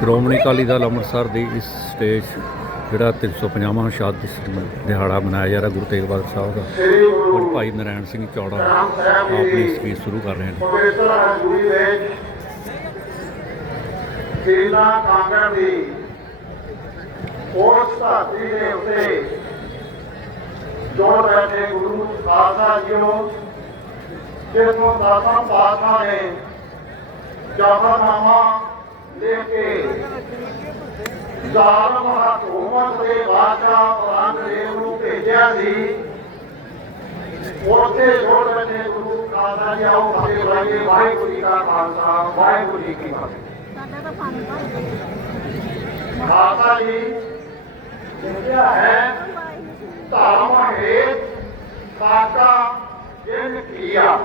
ਸ਼੍ਰੋਮਣੀ ਅਕਾਲੀ ਦਲ ਅੰਮ੍ਰਿਤਸਰ ਦੀ ਇਸ ਸਟੇਜ ਜਿਹੜਾ 350ਵਾਂ ਸ਼ਹਾਦਤ ਦਿਹਾੜਾ ਮਨਾਇਆ ਜਾ ਰਿਹਾ ਗੁਰੂ ਤੇਗ ਬਹਾਦਰ ਸਾਹਿਬ ਦਾ। ਔਰ ਭਾਈ ਨਰਾਇਣ ਸਿੰਘ ਚੌੜਾ ਆਪਣੀ ਸਪੀਚ ਸ਼ੁਰੂ ਕਰ ਰਹੇ ਨੇ। ਪਵਿੱਤਰ ਕਾਂਗੜ ਦੀ ਉਸ ਧਰਤੀ ਦੇ ਉੱਤੇ ਜੋੜ ਬੈਠੇ ਗੁਰੂ ਖਾਲਸਾ ਜੀਓ ਜਿਸ ਨੂੰ ਦਾਸਾਂ ਪਾਤਸ਼ਾਹ ਨੇ ਜਾਫਰਨਾਮਾ ਲਿਖ ਕੇ ਜ਼ਾਲਮ ਹਕੂਮਤ ਦੇ ਬਾਦਸ਼ਾਹ ਔਰੰਗਜ਼ੇਬ ਨੂੰ ਭੇਜਿਆ ਸੀ। ਉੱਥੇ ਜੋੜ ਬੈਠੇ ਗੁਰੂ ਖਾਲਸਾ ਜੀ ਆਓ ਫਤਿਹ ਬੁਲਾਈਏ। ਵਾਹਿਗੁਰੂ ਜੀ ਕਾ ਖਾਲਸਾ ਵਾਹਿਗੁਰੂ ਜੀ ਕੀ ਫਤਿਹ। ਖਾਲਸਾ ਜੀ ਲਿਖਿਆ ਹੈ ਧਰਮ ਹੇਤ ਸਾਕਾ ਜਿਨ ਕੀਆ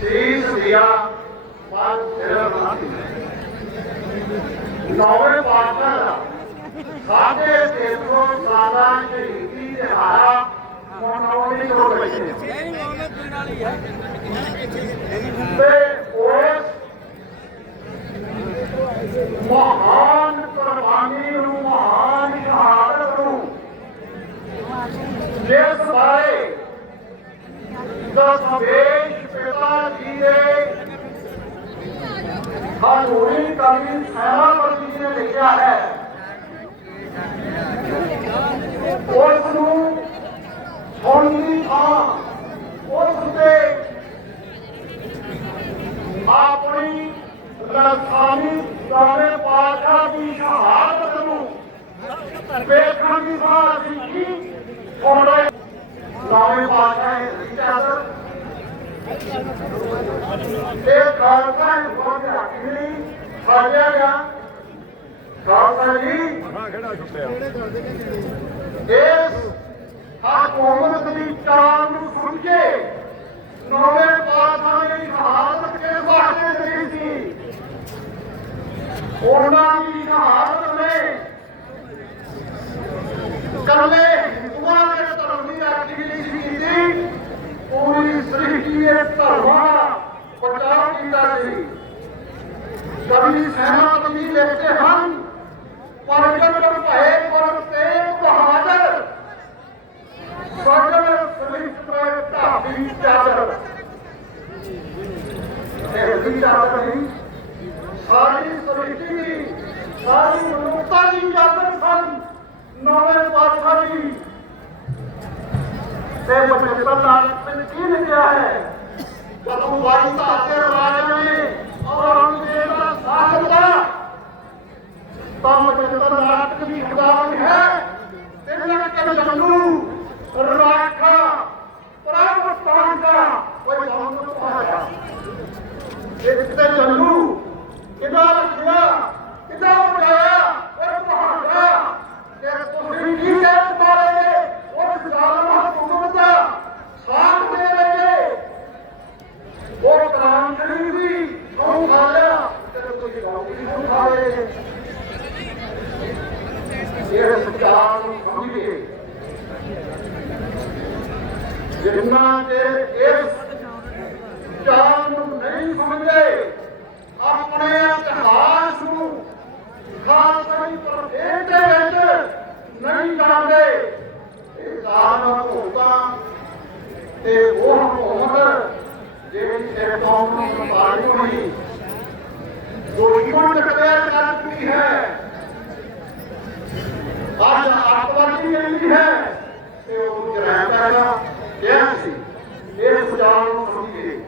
ਸੀਸ ਦਿਆ ਪਰ ਸਿਰ ਨਾ ਨੌਵੇਂ ਪਾਤਸ਼ਾਹ ਦਾ ਸਾਡੇ 300 ਸਾਲਾਂ ਸ਼ਹੀਦੀ ਦਿਹਾੜਾ ਮਨਾਉਣੀ ਹੋ ਰਹੀ ਹੈ ਤੇ ਉਸ ਮਹਾਨ ਕੁਰਬਾਨੀ ਨੂੰ, ਮਹਾਨ ਸ਼ਹਾਦਤ ਨੂੰ ਜਿਸ ਬਾਰੇ ਦਾ ਸੰਦੇਸ਼ ਪਿਤਾ ਜੀ ਦੇ ਹਜ਼ੂਰੀ ਕਵੀ ਸੈਨਾਪਤੀ ਜੀ ਨੇ ਲਿਖਿਆ ਹੈ। ਉਸ ਨੂੰ ਸੁਣਦੀ ਥਾਂ, ਉਸ ਦੇ ਆਪਣੀ ਰਸਾਨੀ ਦਾਵੇ ਪਾਸ਼ਾ ਦੀ ਸ਼ਹਾਦਤ ਨੂੰ ਵੇਖਣ ਦੀ ਥਾਂ ਅਸੀਂ ਕੀ ਸੁਣਦੇ ਦਾਵੇ ਪਾਸ਼ਾ ਹੈ ਇਜਾਜ਼ਤ ਇਹ ਖਾਲਸਾ ਨੂੰ ਬਹੁਤ ਰੱਖੀ ਸਾਜਿਆ ਗਿਆ। ਖਾਲਸਾ ਜੀ, ਇਸ ਹਕੂਮਤ ਦੀ ਚਾਲ ਨੂੰ ਸਮਝੇ ਨੌਵੇਂ ਪਾਤਸ਼ਾਹ ਨੇ ਸ਼ਹਾਦਤ ਕੇ ਵਾਸਤੇ ਦਿੱਤੀ ਸੀ ਉਹਨਾਂ ਦੀ ਸ਼ਹਾਦਤ ਨੇ ਕਰਲੇ ਹਿੰਦੂਆਂ ਦੇ ਧਰਮ ਦੀ ਰੱਖੀ ਨਹੀਂ ਸੀ ਕੀਤੀ ਪੂਰੀ ਸ੍ਰਿਸ਼ਟੀ ਦੇ ਧਰਮਾਂ ਦਾ ਬਚਾਅ ਕੀਤਾ ਸੀ ਕਵੀ ਸੈਨਾਪਤੀ ਲਿਖਦੇ ਹਨ ਪ੍ਰਗਟ ਭਏ ਪਰ ਤੇਗ ਬਹਾਦਰ ਸਗਲ ਸ੍ਰਿਸ਼ਟ ਢਾਬੀ ਚਾਦਰ ਇਹ ਵੀ ਨਹੀਂ। ਸਾਰੀ ਸ੍ਰਿਸ਼ਟੀ ਦੀ ਸਾਰੀ ਮਨੁੱਖਤਾ ਦੀ ਚਾਦਰ ਸਨ। ਨਵੇਂ ਪਾਤਸ਼ਾਹ ਜੀ। ਤੇ ਬਚਪਨ ਨਾਲ ਕੀ ਲਿਖਿਆ ਹੈ? ਜਦੋਂ ਵਾਈ ਧਾਤੇ ਰਾਜ ਨੇ ਔਰੰਗਜ਼ੇਬ ਦਾ ਸਾਥ ਦਿੱਤਾ, ਤਾਂ ਬਚਪਨ ਨਾਟਕ ਦੀ ਖੁਦਾਵੰਦ ਹੈ ਤਿੰਨ ਕੇ ਜੰਗੂ ਰਾਖਾ ਪ੍ਰਭ ਪਾਂਡਾ ਕੋਈ ਕੰਮ ਨੂੰ ਪਹਾੜਾ ਇੱਕ ਤੇ ਜੰਗੂ ਕਿਦਾਂ ਰੱਖਿਆ ਕਿਦਾਂ ਬਚਾਇਆ ਉਹ ਪਹਾੜਾ ਤੇ ਤੁਸੀਂ ਕੀ ਕਹਿ ਪਾਰੇ ਉਸ ਜ਼ਾਲਮ ਹਕੂਮਤ ਦਾ ਸਾਥ ਦੇ ਰਹੇ ਉਹ ਕਰਾਮ ਸ਼ਰੀਫ ਦੀ ਸੌਂ ਖਾ ਲਿਆ ਤੇ ਤੁਸੀਂ ਗਾਉਂ ਦੀ ਸੌਂ ਖਾ ਲਏ ਇਹ ਸੱਚਾਰ ਨੂੰ ਸਮਝੀਏ ਜਿੰਨਾ ਚਿਰ ਇਸ ਚਾਲ ਨੂੰ ਨਹੀਂ ਸਮਝਦੇ ਆਪਣੇ ਇਤਿਹਾਸ ਨੂੰ ਖਾਲਸਾਈ ਪ੍ਰਭੇਦ ਦੇ ਵਿੱਚ ਨਹੀਂ ਜਾਣਦੇ ਇਹ ਜ਼ਾਲਮ ਹਕੂਮਤਾਂ ਤੇ ਉਹ ਹਕੂਮਤ ਜਿਹੜੀ ਸਿਰ ਕੌਮ ਨੂੰ ਸੰਭਾਲੀ ਹੋਈ। ਜੋ ਇਮਨ ਡਿਕਲੇਅਰ ਕਰ ਚੁੱਕੀ ਹੈ, ਅੱਜ ਆਤਵਾਦੀ ਮਿਲਦੀ ਹੈ, ਤੇ ਉਹ ਜਰਾਇਮ ਕਰਦਾ ਕਿਹਾ ਸੀ। ਇਹ ਸੁਝਾਅ ਨੂੰ ਸਮਝੀਏ।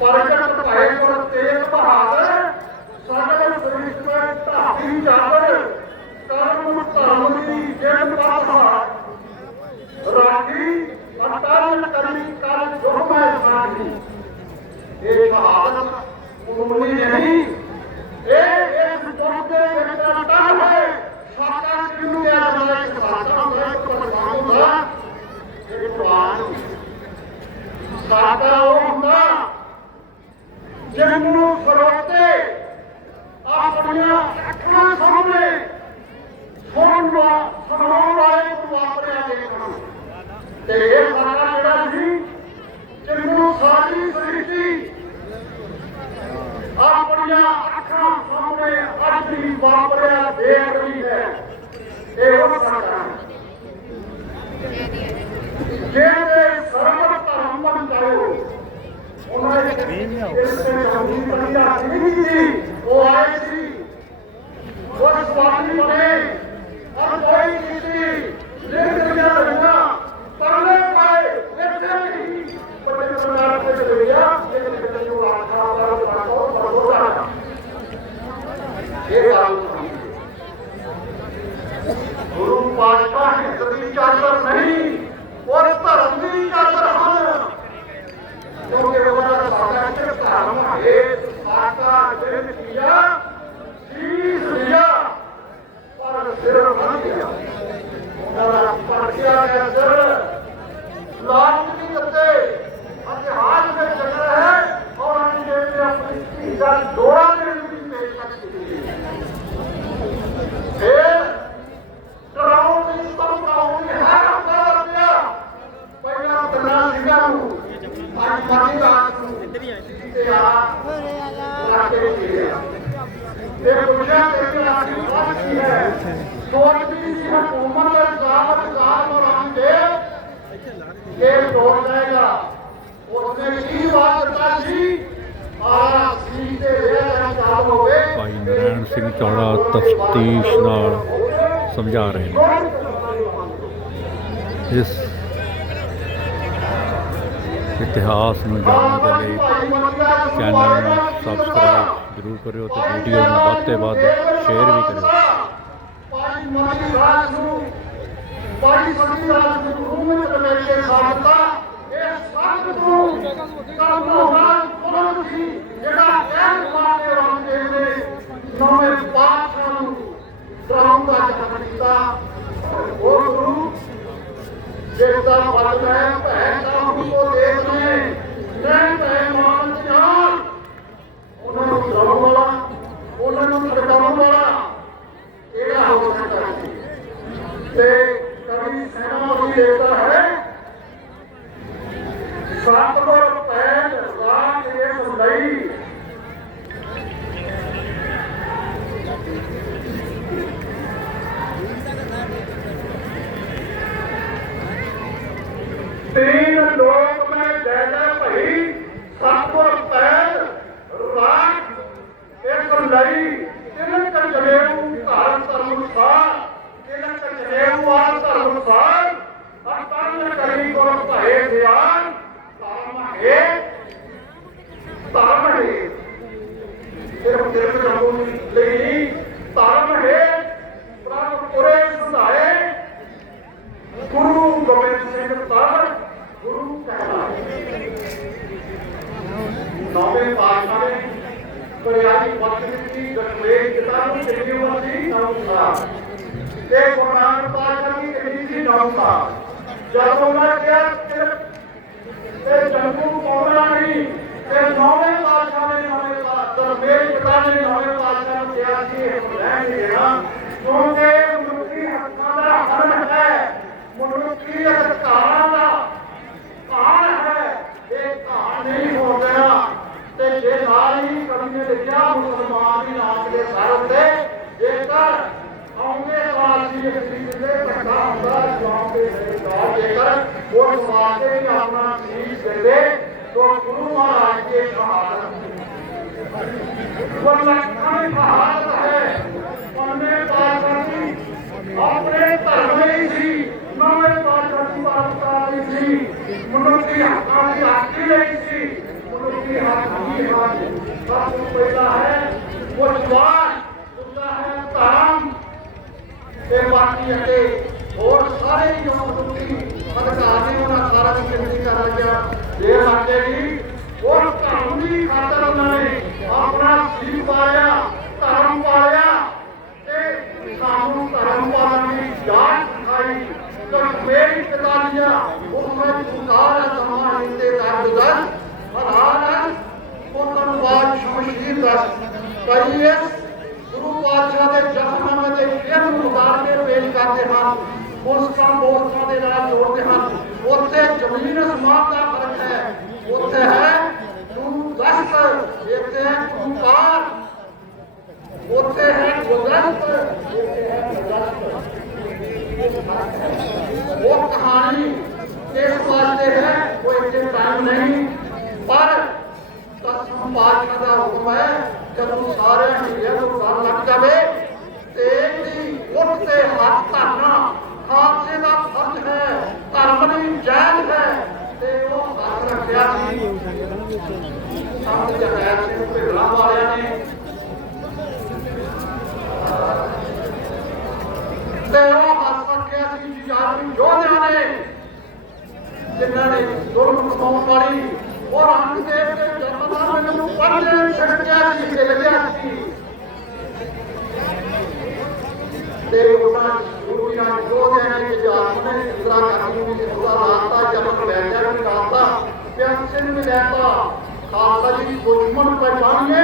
ਪ੍ਰਗਟ ਭਏ ਗੁਰ ਤੇਗ ਬਹਾਦਰ ਸਗਲ ਸ੍ਰਿਸ਼ਟ ਢਾਤੀ ਜਾਦਰ ਕਰਮ ਧਰਮ ਦੀ ਜਿੰਦ ਪਾਸਾ ਰਾਗੀ ਅਟਲ ਕਰੀ ਕਰ ਜੋ ਮੈਂ ਸਾਡੀ ਇਹ ਸ਼ਹਾਦਤ ਕਾਨੂੰਨੀ ਨਹੀਂ ਇਹ ਇਸ ਜੁਗ ਦੇ ਵਿੱਚ ਅਟਲ ਹੈ ਸਾਡਾ ਕਿਨੂੰ ਦੇ ਆਦਮਾ ਇੱਕ ਸਾਡਾ ਹੁੰਦਾ ਇੱਕ ਭਗਵਾਨ ਹੁੰਦਾ ਇਹ ਭਗਵਾਨ ਸਾਡਾ ਉਹ ਹੁੰਦਾ ਜਿਹਨੂੰ ਸਰੋਤੇ ਆਪਣੀਆਂ ਅੱਖਾਂ ਸਾਹਮਣੇ ਸੁਣਨ ਸੁਣਾਉਣ ਵਾਲੇ ਨੂੰ ਆਪਣੇ ਦੇਖਣਾ ਤੇ ਇਹ ਸਾਡਾ ਜਿਹੜਾ ਸੀ, ਜਿਹਨੂੰ ਸਾਰੀ ਸ੍ਰਿਸ਼ਟੀ ਆਪਣੀਆਂ ਅੱਖਾਂ ਸਾਹਮਣੇ ਅੱਜ ਵੀ ਵਾਪਰਿਆ ਦੇ ਰਹੀ ਹੈ। ਇਹ ਉਹ ਸਾਡਾ ਜਿਹੜੇ ਸਰਵ ਉਹਨਾਂ ਨੇ ਇਸ ਤੇ ਜੰਗੀ ਪੜੀਆ ਨਹੀਂ ਸੀ ਉਹ ਆਏ ਸੀ ਉਹ ਸਵਾਮੀ ਬਣੇ ਔਰ ਕੋਈ ਕਿਸੇ ਲੇਖ ਦਿਆ ਰੰਗਾ ਪਰਲੇ ਪਾਏ ਇੱਥੇ ਨਹੀਂ ਬੜੇ ਸਰਦਾਰ ਦੇ ਹੋਇਆ ਇਹ ਕਿਤੇ ਨੂੰ ਆਖਾ ਪਰ ਬਾਕੋ ਬਰੋਦਾ ਇਹ ਗੱਲ ਸਮਝੀ ਗੁਰੂ ਪਾਤਸ਼ਾਹ ਹਿੱਤ ਦੀ ਚਾਦਰ ਨਹੀਂ ਔਰ ਧਰਮ ਦੀ ਚਾਦਰ ਹਨ ਕਿਉਂਕਿ ਉਹਨਾਂ ਦਾ ਸਾਡਾ ਸਿਰਫ ਧਰਮ ਹੈ ਸਾਡਾ ਦਿਨ ਕੀਆ ਸੀਸ ਲਿਆ ਪਰ ਸਿਰ ਨਾ ਲਿਆ ਉਹਨਾਂ ਦਾ ਪਰਚਿਆ ਗਿਆ ਸਿਰ ਲਾਜ ਦੀ ਉੱਤੇ ਇਤਿਹਾਸ ਵਿੱਚ ਚੱਲ ਹੈ ਔਰੰਗਜ਼ੇਬ ਨੇ ਆਪਣੀ ਧੀ ਦਾ ਦੋੜਾ ਦੇਣ ਦੀ ਪੇਸ਼ਕਸ਼ ਕੀਤੀ ਫਿਰ ਡਰਾਉਣ ਦੀ ਧਮਕਾਉਣ ਦੀ ਹਰ ਹਫਤਾ ਪਿਆ ਪਹਿਲਾਂ ਤਿੰਨਾਂ ਸਿੰਘਾਂ ਨੂੰ ਅੱਜ ਮਾਨੀ ਰਾਤ ਨੂੰ ਤੇ ਆ ਰੱਖ ਕੇ ਭੇਜਿਆ ਤੇ ਪੁੱਛਿਆ ਕਿ ਆਖਿਰ ਕੀ ਹੈ ਸੋਚਦੀ ਸੀ ਹਕੂਮਤ ਦਾ ਜ਼ਾਤ ਜ਼ਾਤ ਔਰੰਗਜ਼ੇਬ ਕਿ ਤੋੜ ਜਾਏਗਾ ਉਸਨੇ ਕੀ ਬਾਤ ਦਿੱਤਾ ਸੀ ਭਾਈ ਨਰੈਣ ਸਿੰਘ ਚੌੜਾ ਤਫਤੀਸ਼ ਨਾਲ ਸਮਝਾ ਰਹੇ ਨੇ। ਇਸ ਇਤਿਹਾਸ ਨੂੰ ਜਾਣਨ ਦੇ ਲਈ ਚੈਨਲ ਨੂੰ ਸਬਸਕ੍ਰਾਈਬ ਜ਼ਰੂਰ ਕਰਿਓ ਤੇ ਵੀਡੀਓ ਨੂੰ ਵੱਧ ਤੋਂ ਵੱਧ ਸ਼ੇਅਰ ਵੀ ਕਰਿਓ। ਪਾਣੀ ਮਾਰੀ ਰਾਜ ਨੂੰ ਪਾਣੀ ਸਦੀ ਰਾਜ ਗੁਰੂ ਨੇ ਕਮੇਟੀ ਸਾਥਤਾ ਇਹ ਸਭ ਨੂੰ ਕੰਮ ਹੋਣਾ ਉਹਨਾਂ ਸੀ ਜਿਹੜਾ ਕਹਿਣ ਵਾਲੇ ਰਾਮਦੇ ਨੇ ਨਵੇਂ ਪਾਤਸ਼ਾਹ ਨੂੰ ਡਰਾਉਣ ਦਾ ਯਤਨ ਉਹ ਗੁਰੂ ਜਿਹੜਾ ਫਲ ਹੈ ਭੈਣ ਦਾ ਹੁਕੋ ਦੇਖ ਨੇ ਨਹੀਂ ਭੈ ਮਾਨ ਉਹਨਾਂ ਨੂੰ ਡਰਾਉਣ ਵਾਲਾ ਉਹਨਾਂ ਨੂੰ ਖੜਕਾਉਣ ਵਾਲਾ ਕਿਹੜਾ ਹੋ ਸਕਦਾ ਤੇ ਕਵੀ ਸੈਨਾ ਵੀ ਦੇਤਾ ਹੈ ਸਤਿਗੁਰ ਪੈਨ ਰਾਤ ਇਸ ਲਈ ਤੀਨ ਲੋਕ ਮੈਂ ਜੈ ਜੈ ਭਈ ਸਤਿਗੁਰ ਪੈਨ ਰਾਤ ਇਸ ਲਈ ਤਿਲਕ ਜਲੇਉ ਧਰਮ ਧਰਮ ਸਾਰ ਤਿਲਕ ਜਲੇਉ ਆ ਧਰਮ ਸਾਰ ਅਤਨ ਕਰੀ ਗੁਰ ਭਏ ਧਿਆਨ ਧਰਮ ਹੈ ਧਰਮ ਹੈ ਸਿਰਫ ਤਿਲਕ ਜਲੇਉ ਲਈ ਨਹੀਂ, ਧਰਮ ਹੈ ਪ੍ਰਭ ਪੁਰੇ ਸੁਧਾਏ ਗੁਰੂ ਗੋਬਿੰਦ ਸਿੰਘ ਤਰ ਗੁਰੂ ਕਹਿਲਾਏ ਨੌਵੇਂ ਪਾਤਸ਼ਾਹ ਨੇ ਕਰਿਆਈ ਵਕਤ ਦੀ ਦਸ਼ਮੇਸ਼ ਪਿਤਾ ਨੂੰ ਕਿੰਨੀ ਉਮਰ ਸੀ 9 ਸਾਲ ਤੇ ਗੁਰੂ ਨਾਨਕ ਪਾਤਸ਼ਾਹ ਦੀ ਕਿੰਨੀ ਸੀ 9 ਸਾਲ ਜਦ ਉਹਨਾਂ ਕਿਹਾ ਕਿ ਤੇ ਜੰਗੂ ਪਾਉਣਾ ਨਹੀਂ ਤੇ ਨੌਵੇਂ ਪਾਤਸ਼ਾਹ ਨੇ ਨੌਵੇਂ ਪਾਤਸ਼ਾਹ ਦਸ਼ਮੇਸ਼ ਪਿਤਾ ਨੇ ਨੌਵੇਂ ਪਾਤਸ਼ਾਹ ਨੂੰ ਕਿਹਾ ਸੀ, ਇਹ ਲੈਣ ਨਹੀਂ ਦੇਣਾ। ਕਿਉਂਕਿ ਮਨੁੱਖੀ ਹੱਕਾਂ ਦਾ ਹਰਨ ਹੈ ਮਨੁੱਖੀ ਅਧਿਕਾਰਾਂ ਦਾ ਕਾਲ ਹੈ ਇਹ ਕਾਲ ਨਹੀਂ ਹੋ ਗਿਆ ਤੇ ਜੇ ਨਾਲ ਹੀ ਕਵੀ ਨੇ ਲਿਖਿਆ ਮੁਸਲਮਾਨ ਦੀ ਨਾਮ ਦੇ ਸਰ ਉੱਤੇ ਜੇਕਰ ਆਉਂਦੇ ਵਾਸੀ ਕਿਸੇ ਦੇ ਧੱਕਾ ਹੁੰਦਾ ਜਵਾਬ ਦੇ ਸਰਕਾਰ ਜੇਕਰ ਉਹ ਸਮਾਜ ਦੇ ਵੀ ਆਪਣਾ ਸੀਸ ਦਿੰਦੇ तो ਗੁਰੂ ਮਹਾਰਾਜ ਦੀ ਸ਼ਹਾਦਤ ਉਹ ਲੱਖਾਂ ਦੀ ਸ਼ਹਾਦਤ ਹੈ ਉਹਨੇ ਪਾਤਸ਼ਾਹੀ ਆਪਣੇ ਧਰਮ ਲਈ ਸੀ ਨਵੇਂ ਪਾਤਸ਼ਾਹੀ ਪਾਤਸ਼ਾਹੀ ਸੀ ਮਨੁੱਖੀ ਹੱਕਾਂ ਦੀ ਆਖੀ ਲਈ ਸੀ ਮਨੁੱਖੀ ਹੱਕ ਦੀ ਹੱਕ ਸਭ ਤੋਂ ਪਹਿਲਾ ਹੈ ਉਹ ਜਵਾਨ ਦੂਜਾ ਧਰਮ ਤੇ ਬਾਕੀ ਅਤੇ ਹੋਰ ਸਾਰੇ ਜੋ ਅਧਿਕਾਰ ਨੇ ਉਹਨਾਂ ਸਾਰਾ ਦੀ ਜ਼ਿੰਦਗੀ ਦਾ ਰਾਜਾ ਦੇ ਰਾਜੇ ਦੀ ਉਹ ਧਰਮ ਦੀ ਖਾਤਰ ਉਹਨਾਂ ਨੇ ਆਪਣਾ ਸੀ ਪਾਇਆ ਧਰਮ ਪਾਇਆ ਤੇ ਸਾਨੂੰ ਧਰਮ ਪਾਲਣ ਦੀ ਜਾਚ ਸਿਖਾਈ ਤਾਂ ਮੇਰੀ ਕਿਤਾਬੀਆਂ ਉਸ ਵਿੱਚ ਸੁਧਾਰ ਕਰੀਏ। ਗੁਰੂ ਪਾਤਸ਼ਾਹ ਦੇ ਜਥਨਾਮੇ ਦੇ ਸ਼ੇਰ ਨੂੰ ਉਤਾਰ ਕੇ ਪੇਸ਼ ਕਰਦੇ ਹਨ। ਮੁਸਕਾਂ ਬੋਲਕਾਂ ਦੇ ਨਾਲ ਜੋੜਦੇ ਹਨ। ਉੱਥੇ ਜ਼ਮੀਨ ਅਸਮਾਨ ਦਾ ਫ਼ਰਕ ਹੈ। ਉੱਥੇ ਹੈ ਤੂੰ ਦਸਤ, ਇੱਥੇ ਹੈ ਤੂੰ ਕਾਰ ਉੱਥੇ ਹੈ ਪਾਤਸ਼ਾਹ ਦਾ ਹੁਕਮ ਹੈ ਜਦੋਂ ਸਾਰੇ ਹੀਰੇ ਨੂੰ ਕਰ ਲੱਗ ਜਾਵੇ ਤੇ ਦੀ ਉੱਠ ਤੇ ਹੱਥ ਧਰਨਾ ਖਾਲਸੇ ਦਾ ਫਰਜ਼ ਹੈ ਧਰਮ ਦੀ ਜਾਇਜ਼ ਹੈ ਤੇ ਉਹ ਹੱਥ ਰੱਖਿਆ ਸੀ ਸੰਤ ਜਗੈਰ ਸਿੰਘ ਭਿੱਲਾ ਵਾਲਿਆਂ ਨੇ ਤੇ ਉਹ ਹੱਥ ਰੱਖਿਆ ਸੀ ਜੁਝਾਰੂ ਯੋਧਿਆਂ ਨੇ ਜਿਨ੍ਹਾਂ ਨੇ ਜ਼ੁਲਮ ਕਮਾਉਣ ਵਾਲੀ ਔਰ ਅੰਗਰੇਜ਼ ਦੇ ਜਨਮ ਦਾ ਮੈਨੂੰ ਪੜ੍ਹਦੇ ਛੱਡਿਆ ਸੀ ਤੇ ਲੱਗਿਆ ਸੀ। ਤੇ ਉਹਨਾਂ ਗੁਰੂਆਂ ਯੋਧਿਆਂ ਨੇ ਜਹਾਜ਼ ਨੇ ਇੰਦਰਾ ਗਾਂਧੀ ਨੂੰ ਉਹਦਾ ਰਾਸਤਾ ਜਨਮ ਲੈ ਲਿਆ ਵੀ ਰਾਸਤਾ ਪੈਨਸ਼ਨ ਲੈਤਾ ਖਾਲਸਾ ਜੀ ਦੁਸ਼ਮਣ ਪਛਾਣੀਏ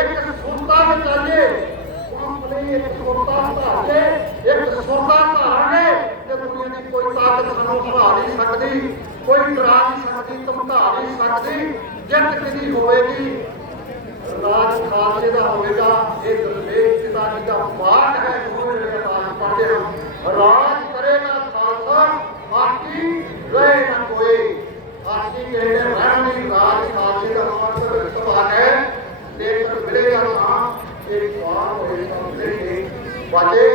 ਇੱਕ ਸੁਰਤਾ ਵਿੱਚ ਆਈਏ ਆਪਣੇ ਇੱਕ ਸੁਰਤਾ ਧਾਰੇ ਇੱਕ ਸੁਰਤਾ ਧਾਰਾਂਗੇ ਤੇ ਦੁਨੀਆ ਦੀ ਕੋਈ ਤਾਕਤ ਸਾਨੂੰ ਹਰਾ ਨਹੀਂ ਸਕਦੀ, ਕੋਈ ਡਰਾ ਨਹੀਂ ਸਕਦੀ, ਧਮਕਾ ਨਹੀਂ ਸਕਦੀ, ਜਿੱਤ ਕਿਦੀ ਹੋਵੇਗੀ? ਰਾਜ ਖਾਲਸੇ ਦਾ ਹੋਵੇਗਾ, ਇਹ ਦਰਵੇਸ਼ ਪਿਤਾ ਜੀ ਦਾ ਬਾਗ ਹੈ, ਗੁਰੂ ਦੇ ਰਾਜ ਪੜਦੇ ਹਾਂ ਰਾਜ ਕਰੇਗਾ ਖਾਲਸਾ, ਬਾਕੀ ਰਹੇ ਨਾ ਕੋਈ। ਆਸੀ ਕਹਿੰਦੇ ਰਹਿਣ ਨਹੀਂ ਰਾਜ ਖਾਲਸੇ ਦਾ ਮਤਲਬ ਸਭਾ ਹੈ ਲੇਕਿਨ ਮਿਲੇਗਾ ਤਾਂ ਇਹ ਬਾਗ ਹੋਏਗਾ ਮਿਲੇਗੇ ਵਾਜੇ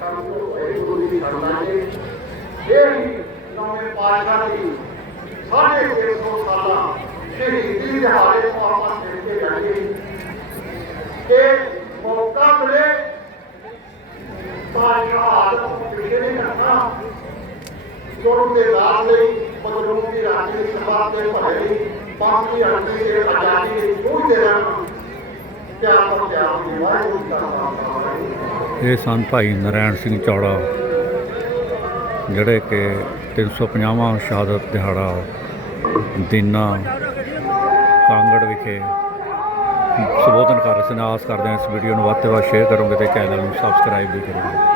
ਸਾਨੂੰ ਹੋਏ ਗੁਰੂ ਦੀ ਕਰਨਾ ਜੀ ਇਹ ਨਵੇਂ ਪਾਤਸ਼ਾਹ ਦੀ ਸਾਢੇ ਤਿੰਨ ਸੌ ਸਾਲਾਂ ਸ਼ਹੀਦੀ ਦਿਹਾੜੇ ਤੋਂ ਆਪਾਂ ਮਿਲ ਕੇ ਜਾਈਏ ਕਿ ਮੌਕਾ ਮਿਲੇ ਪਾਤਸ਼ਾਹ ਨੂੰ ਪਿੱਛੇ ਨਹੀਂ ਕਰਨਾ ਗੁਰੂ ਦੇ ਰਾਜ ਲਈ ਬਦਲੂ ਦੀ ਰਾਜ ਦੀ ਸਭਾ ਦੇ ਭਲੇ ਲਈ ਪੰਜ ਦੀ ਹੰਡੀ ਦੇ ਆਜ਼ਾਦੀ ਲਈ ਪੂਰੀ ਦੇ ਪਿਆਰ ਤੋਂ ਪਿਆਰ ਦੀ ਵਾਹਿਗੁਰੂ ਜੀ ਕਾ ਇਹ ਸਨ ਭਾਈ ਨਰੈਣ ਸਿੰਘ ਚੌੜਾ, ਜਿਹੜੇ ਕਿ 350ਵਾਂ ਸ਼ਹਾਦਤ ਦਿਹਾੜਾ ਦੀਨਾ ਕਾਂਗੜ ਵਿਖੇ ਸੰਬੋਧਨ ਕਰ ਰਹੇ ਸਨ ਆਸ ਕਰਦੇ ਹਾਂ ਇਸ ਵੀਡੀਓ ਨੂੰ ਵੱਧ ਤੋਂ ਵੱਧ ਸ਼ੇਅਰ ਕਰੋਗੇ ਤੇ ਚੈਨਲ ਨੂੰ ਸਬਸਕ੍ਰਾਈਬ ਵੀ ਕਰੋਗੇ।